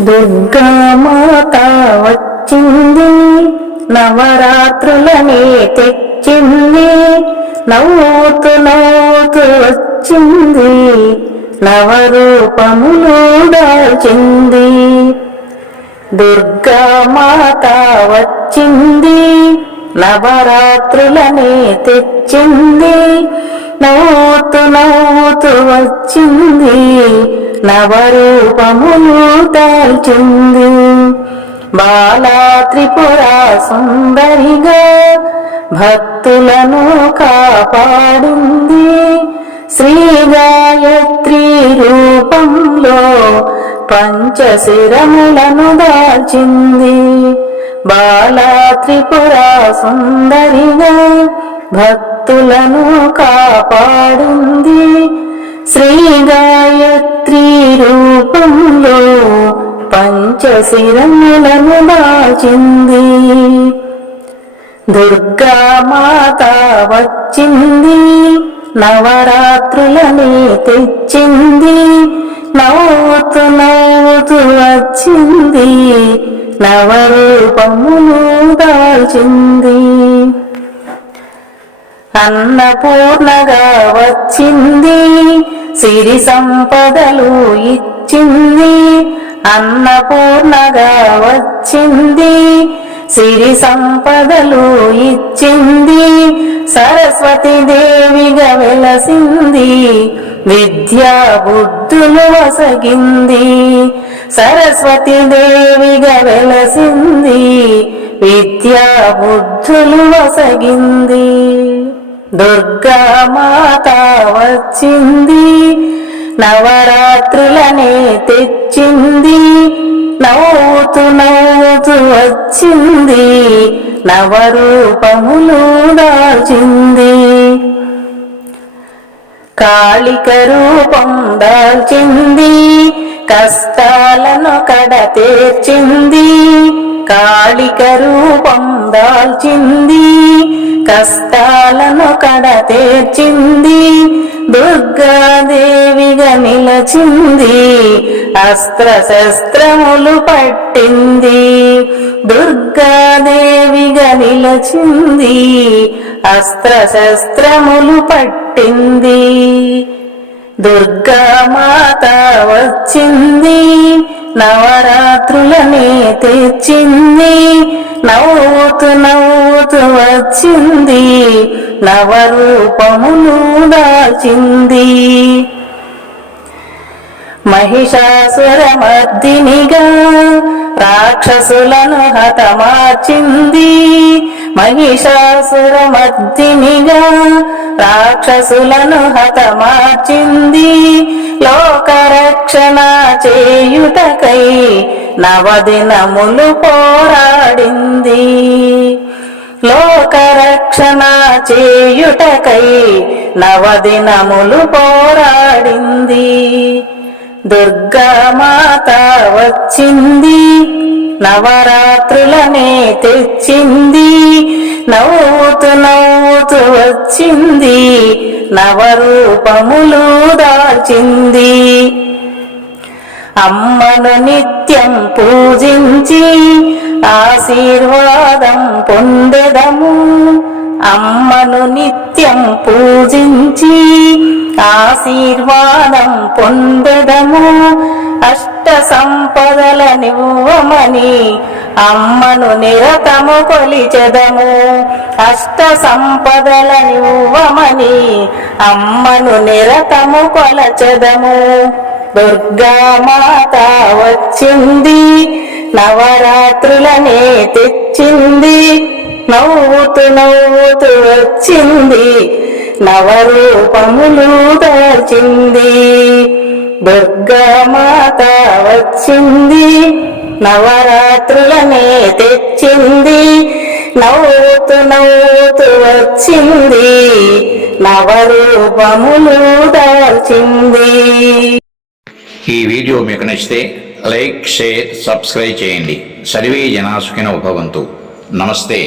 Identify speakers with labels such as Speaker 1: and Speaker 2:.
Speaker 1: దుర్గామాత వచ్చింది నవరాత్రులని తెచ్చింది నవ్వుతూ నవ్వుతూ వచ్చింది నవరూపములు దాల్చింది. దుర్గామాత వచ్చింది నవరాత్రులని తెచ్చింది నవ్వుతూ నవ్వుతూ వచ్చింది. నవరూపములు దాల్చింది బాలా త్రిపుర సుందరిగా భక్తులను కాపాడింది. శ్రీ గాయత్రి రూపంలో పంచశిరములను దాల్చింది. బాలా త్రిపుర సుందరిగా భక్తులను కాపా పంచశిరములను దుర్గా మాత వచ్చింది నవరాత్రులని తెచ్చింది నవ్వుతూ నవ్వుతూ వచ్చింది నవరూపమును దాల్చింది. అన్నపూర్ణగా వచ్చింది సిరి సంపదలు ఇచ్చింది అన్నపూర్ణగా వచ్చింది. సిరి సంపదలు ఇచ్చింది. సరస్వతి దేవిగా వెలసింది. విద్యా బుద్ధులు వసగింది. సరస్వతి దేవిగా వెలసింది. విద్యా బుద్ధులు వసగింది. దుర్గా మాత వచ్చింది. నవరాత్రులనే తెచ్చింది. నవ్వుతూ నవ్వుతూ వచ్చింది. నవరూపములు దాల్చింది. కాళిక రూపం దాల్చింది. కష్టాలను కడ తీర్చింది. కాళిక రూపం దాల్చింది. కష్టాలను కడ తీర్చింది. దుర్గాదేవిగా నిలచింది. అస్త్ర శస్త్రములు పట్టింది. దుర్గాదేవిగా నిలచింది. అస్త్ర శస్త్రములు పట్టింది. దుర్గా మాత వచ్చింది. నవరాత్రులని తెచ్చింది. నవ్వుతూ నవ్వుతూ వచ్చింది. నవరూపమును దాచింది మహిషాసురమర్దినిగా రాక్షసులను హతమార్చింది. మహిషాసురమర్దినిగా రాక్షసులను హతమార్చింది. లోకరక్షణ చేయుటకై నవదినములు పోరాడింది. లోకరక్షణ చేయుటకై నవదినములు పోరాడింది. దుర్గామాత వచ్చింది నవరాత్రులనే తెచ్చింది. నవ్వుతూ నవ్వుతూ వచ్చింది నవరూపములు దాల్చింది. అమ్మను నిత్యం పూజించి ఆశీర్వాదం పొందెదము. అమ్మను నిత్యం పూజించి ఆశీర్వాదం పొందెదము. అష్ట సంపదల నివ్వమని అమ్మను నిరతము కొలిచెదము. అష్ట సంపదల నివ్వమని అమ్మను నిరతము కొలచెదము. దుర్గామాత వచ్చింది నవరాత్రులనే తెచ్చింది. నవ్వుతూ నవ్వుతూ వచ్చింది. నవరూపములు దాల్చింది దుర్గామాత వచ్చింది. నవరాత్రులనే తెచ్చింది. నవ్వుతూ నవ్వుతూ వచ్చింది. నవరూపములు దాల్చింది
Speaker 2: ఈ వీడియో మీకు నచ్చితే లైక్ షేర్ సబ్స్క్రైబ్ చేయండి. సర్వే జనా ఉపవంతు నమస్తే.